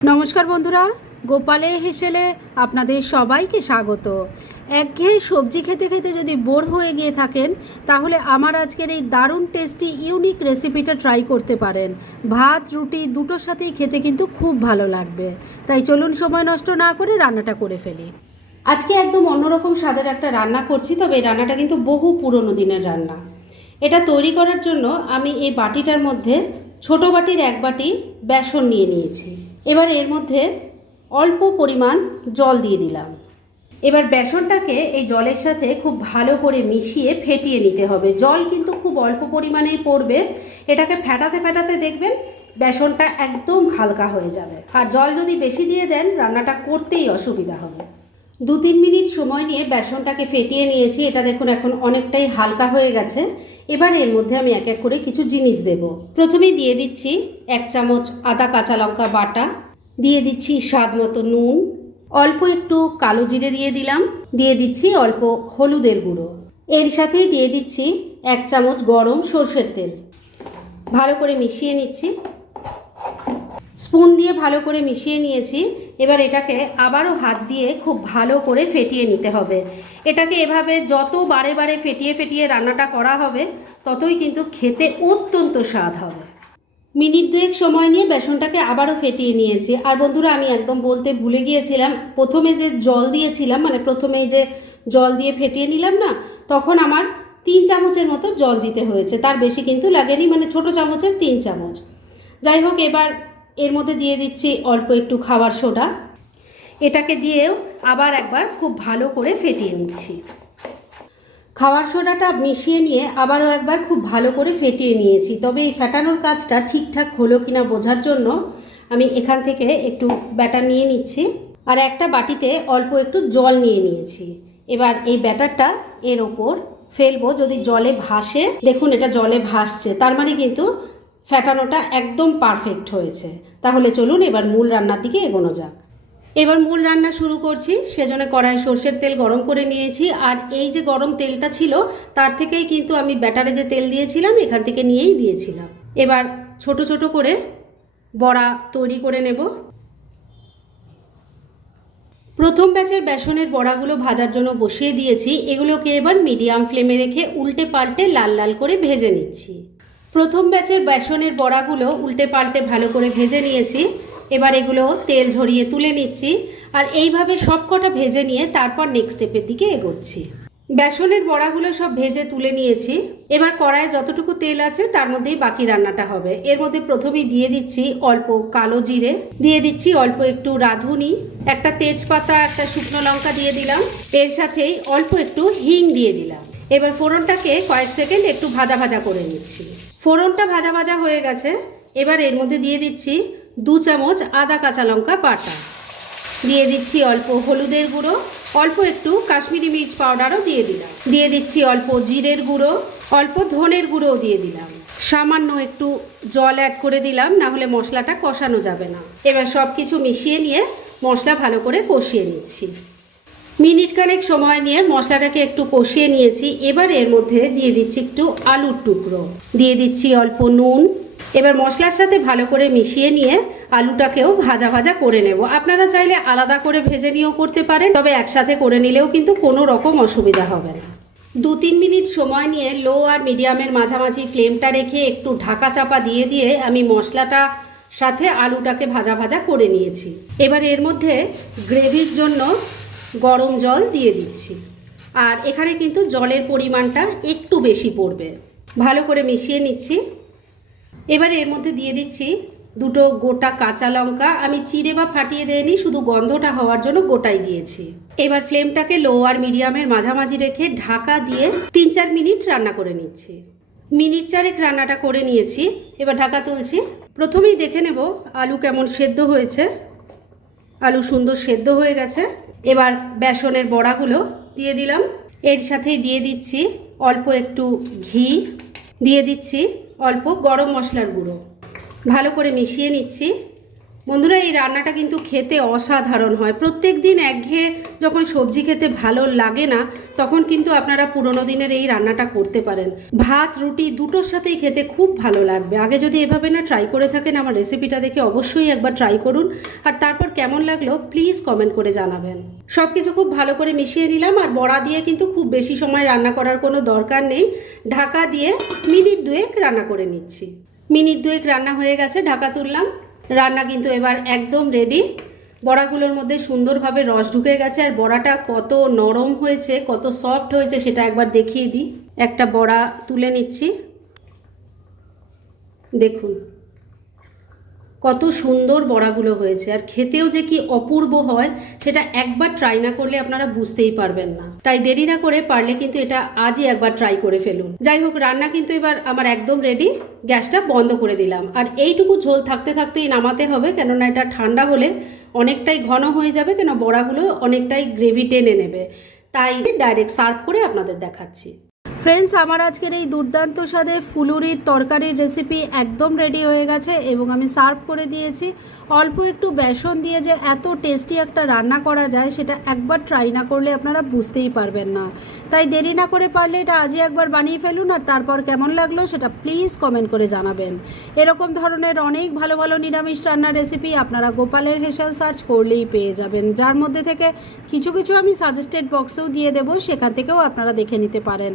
নমস্কার বন্ধুরা, গোপালে হেসেলে আপনাদের সবাইকে স্বাগত। একঘেয়ে সবজি খেতে খেতে যদি বোর হয়ে গিয়ে থাকেন, তাহলে আমার আজকের এই দারুণ টেস্টি ইউনিক রেসিপিটা ট্রাই করতে পারেন। ভাত, রুটি দুটোর সাথেই খেতে কিন্তু খুব ভালো লাগবে। তাই চলুন সময় নষ্ট না করে রান্নাটা করে ফেলি। আজকে একদম অন্যরকম স্বাদের একটা রান্না করছি, তবে এই রান্নাটা কিন্তু বহু পুরনো দিনের রান্না। এটা তৈরি করার জন্য আমি এই বাটিটার মধ্যে ছোট বাটির এক বাটি বেসন নিয়ে নিয়েছি। এবার এর মধ্যে অল্প পরিমাণ জল দিয়ে দিলাম। এবার বেসনটাকে এই জলের সাথে খুব ভালো করে মিশিয়ে ফেটিয়ে নিতে হবে। জল কিন্তু খুব অল্প পরিমাণেই পড়বে। এটাকে ফেটাতে ফেটাতে দেখবেন বেসনটা একদম হালকা হয়ে যাবে। আর জল যদি বেশি দিয়ে দেন, রান্নাটা করতেই অসুবিধা হবে। দু তিন মিনিট সময় নিয়ে বেসনটাকে ফেটিয়ে নিয়েছি, এটা দেখুন এখন অনেকটাই হালকা হয়ে গেছে। এবার এর মধ্যে আমি এক এক করে কিছু জিনিস দেব। প্রথমেই দিয়ে দিচ্ছি এক চামচ আদা কাঁচা লঙ্কা বাটা, দিয়ে দিচ্ছি স্বাদ মতো নুন, অল্প একটু কালো জিরে দিয়ে দিলাম, দিয়ে দিচ্ছি অল্প হলুদের গুঁড়ো। এর সাথেই দিয়ে দিচ্ছি এক চামচ গরম সর্ষের তেল। ভালো করে মিশিয়ে নিচ্ছি। স্পুন দিয়ে ভালো করে মিশিয়ে নিয়েছি। এবার এটাকে আবারও হাত দিয়ে খুব ভালো করে ফেটিয়ে নিতে হবে। এটাকে এভাবে যত বারে বারে ফেটিয়ে ফেটিয়ে রান্নাটা করা হবে, ততই কিন্তু খেতে অত্যন্ত স্বাদ হবে। মিনিট দুয়েক সময় নিয়ে বেসনটাকে আবারও ফেটিয়ে নিয়েছি। আর বন্ধুরা, আমি একদম বলতে ভুলে গিয়েছিলাম, প্রথমে যে জল দিয়েছিলাম মানে প্রথমে যে জল দিয়ে ফেটিয়ে নিলাম না, তখন আমার তিন চামচের মতো জল দিতে হয়েছে। তার বেশি কিন্তু লাগেনি মানে ছোট চামচের তিন চামচ। যাই হোক, এবার এর মধ্যে দিয়ে দিচ্ছি অল্প একটু খাবার সোডা। এটাকে দিয়েও আবার একবার খুব ভালো করে ফেটিয়ে নিচ্ছি। খাবার সোডাটা মিশিয়ে নিয়ে আবারও একবার খুব ভালো করে ফেটিয়ে নিয়েছি। তবে এই ফেটানোর কাজটা ঠিকঠাক হলো কিনা বোঝার জন্য আমি এখান থেকে একটু ব্যাটার নিয়ে নিচ্ছি। আর একটা বাটিতে অল্প একটু জল নিয়ে নিয়েছি। এবার এই ব্যাটারটা এর ওপর ফেলব। যদি জলে ভাসে, দেখুন এটা জলে ভাসছে। তার মানে কিন্তু ফ্যাটানোটা একদম পারফেক্ট হয়েছে। তাহলে চলুন এবার মূল রান্নার দিকে এগোনো যাক। এবার মূল রান্না শুরু করছি, সেজন্য কড়াই সর্ষের তেল গরম করে নিয়েছি। আর এই যে গরম তেলটা ছিল, তার থেকেই কিন্তু আমি ব্যাটারে যে তেল দিয়েছিলাম, এখান থেকে নিয়েই দিয়েছিলাম। এবার ছোট ছোট করে বড়া তৈরি করে নেব। প্রথম ব্যাচের বেসনের বড়াগুলো ভাজার জন্য বসিয়ে দিয়েছি। এগুলোকে এবার মিডিয়াম ফ্লেমে রেখে উল্টে পাল্টে লাল লাল করে ভেজে নিচ্ছি। প্রথম ব্যাচের বেসনের বড়াগুলো উল্টে পাল্টে ভালো করে ভেজে নিয়েছি। এবার এগুলো তেল ঝরিয়ে তুলে নিচ্ছি আর এইভাবে সব কটা ভেজে নিয়ে তারপর নেক্সট স্টেপের দিকে এগোচ্ছি। বেসনের বড়াগুলো সব ভেজে তুলে নিয়েছি। এবার কড়াইয়ে যতটুকু তেল আছে তার মধ্যেই বাকি রান্নাটা হবে। এর মধ্যে প্রথমেই দিয়ে দিচ্ছি অল্প কালো জিরে, দিয়ে দিচ্ছি অল্প একটু রাঁধুনি, একটা তেজপাতা, একটা শুকনো লঙ্কা দিয়ে দিলাম। এর সাথেই অল্প একটু হিং দিয়ে দিলাম। এবার ফোড়নটাকে কয়েক সেকেন্ড একটু ভাজা ভাজা করে নিচ্ছি। ফোড়নটা ভাজা ভাজা হয়ে গেছে। এবার এর মধ্যে দিয়ে দিচ্ছি দু চামচ আদা কাঁচা লঙ্কা বাটা। দিয়ে দিচ্ছি অল্প হলুদের গুঁড়ো, অল্প একটু কাশ্মীরি মির্চ পাউডারও দিয়ে দিলাম। দিয়ে দিচ্ছি অল্প জিরের গুঁড়ো, অল্প ধনের গুঁড়োও দিয়ে দিলাম। সামান্য একটু জল অ্যাড করে দিলাম, না হলে মশলাটা কষানো যাবে না। এবার সব কিছু মিশিয়ে নিয়ে মশলা ভালো করে কষিয়ে নিচ্ছি। মিনিট খানেক সময় নিয়ে মশলাটাকে একটু কষিয়ে নিয়েছি। এবার এর মধ্যে দিয়ে দিচ্ছি একটু আলুর টুকরো। দিয়ে দিচ্ছি অল্প নুন। এবার মশলার সাথে ভালো করে মিশিয়ে নিয়ে আলুটাকেও ভাজা ভাজা করে নেব। আপনারা চাইলে আলাদা করে ভেজে নিয়েও করতে পারেন, তবে একসাথে করে নিলেও কিন্তু কোনো রকম অসুবিধা হবে না। দু তিন মিনিট সময় নিয়ে লো আর মিডিয়ামের মাঝামাঝি ফ্লেমটা রেখে একটু ঢাকা চাপা দিয়ে দিয়ে আমি মশলাটা সাথে আলুটাকে ভাজা ভাজা করে নিয়েছি। এবার এর মধ্যে গ্রেভির জন্য গরম জল দিয়ে দিচ্ছি। আর এখানে কিন্তু জলের পরিমাণটা একটু বেশি পড়বে। ভালো করে মিশিয়ে নিচ্ছি। এবার এর মধ্যে দিয়ে দিচ্ছি দুটো গোটা কাঁচা লঙ্কা। আমি চিড়ে বা ফাটিয়ে দেয়নি শুধু গন্ধটা হওয়ার জন্য গোটাই দিয়েছি। এবার ফ্লেমটাকে লো আর মিডিয়ামের মাঝামাঝি রেখে ঢাকা দিয়ে তিন চার মিনিট রান্না করে নিচ্ছি। মিনিট চারেক রান্নাটা করে নিয়েছি। এবার ঢাকা তুলছি। প্রথমেই দেখে নেব আলু কেমন সেদ্ধ হয়েছে। আলু সুন্দর সেদ্ধ হয়ে গেছে। এবার বেসনের বড়াগুলো দিয়ে দিলাম। এর সাথেই দিয়ে দিচ্ছি অল্প একটু ঘি। দিয়ে দিচ্ছি অল্প গরম মশলার গুঁড়ো। ভালো করে মিশিয়ে নিচ্ছি। বন্ধুরা, এই রান্নাটা কিন্তু খেতে অসাধারণ হয়। প্রত্যেক দিন একঘেয়ে যখন সবজি খেতে ভালো লাগে না, তখন কিন্তু আপনারা পুরনো দিনের এই রান্নাটা করতে পারেন। ভাত, রুটি দুটোর সাথেই খেতে খুব ভালো লাগবে। আগে যদি এভাবে না ট্রাই করে থাকেন, আমার রেসিপিটা দেখে অবশ্যই একবার ট্রাই করুন। আর তারপর কেমন লাগল প্লিজ কমেন্ট করে জানাবেন। সব কিছু খুব ভালো করে মিশিয়ে নিলাম, আর বড়া দিয়ে কিন্তু খুব বেশি সময় রান্না করার কোনো দরকার নেই। ঢাকা দিয়ে মিনিট দুয়েক রান্না করে নিচ্ছি। মিনিট দুয়েক রান্না হয়ে গেছে, ঢাকা তুললাম। রান্না কিন্তু এবার একদম রেডি বড়াগুলোর মধ্যে সুন্দরভাবে রস ঢুকে গেছে আর বড়াটা কত নরম হয়েছে, কত সফট হয়েছে সেটা একবার দেখিয়ে দিই। একটা বড়া তুলে নিচ্ছি। দেখুন। কত সুন্দর বড়াগুলো হয়েছে। আর খেতেও যে কি অপূর্ব হয়, সেটা একবার ট্রাই না করলে আপনারা বুঝতেই পারবেন না। তাই দেরি না করে পারলে কিন্তু এটা আজই একবার ট্রাই করে ফেলুন। যাই হোক, রান্না কিন্তু এবার আমার একদম রেডি গ্যাসটা বন্ধ করে দিলাম। আর এইটুকু ঝোল থাকতে থাকতেই নামাতে হবে, কেননা এটা ঠান্ডা হলে অনেকটাই ঘন হয়ে যাবে, কেন বড়াগুলো অনেকটাই গ্রেভি টেনে নেবে। তাই ডাইরেক্ট সার্ভ করে আপনাদের দেখাচ্ছি। ফ্রেন্ডস আমার আজকের এই দুর্দান্ত স্বাদে ফুলুরির তরকারির রেসিপি একদম রেডি হয়ে গেছে এবং আমি সার্ভ করে দিয়েছি। অল্প একটু বেসন দিয়ে যে এত টেস্টি একটা রান্না করা যায়, সেটা একবার ট্রাই না করলে আপনারা বুঝতেই পারবেন না। তাই দেরি না করে পারলে এটা আজই একবার বানিয়ে ফেলুন আর তারপর কেমন লাগল সেটা প্লিজ কমেন্ট করে জানাবেন। এরকম ধরনের অনেক ভালো ভালো নিরামিষ রান্নার রেসিপি আপনারা গোপালের হেসেল সার্চ করলেই পেয়ে যাবেন। যার মধ্যে থেকে কিছু কিছু আমি সাজেস্টেড বক্সেও দিয়ে দেবো, সেখান থেকেও আপনারা দেখে নিতে পারেন।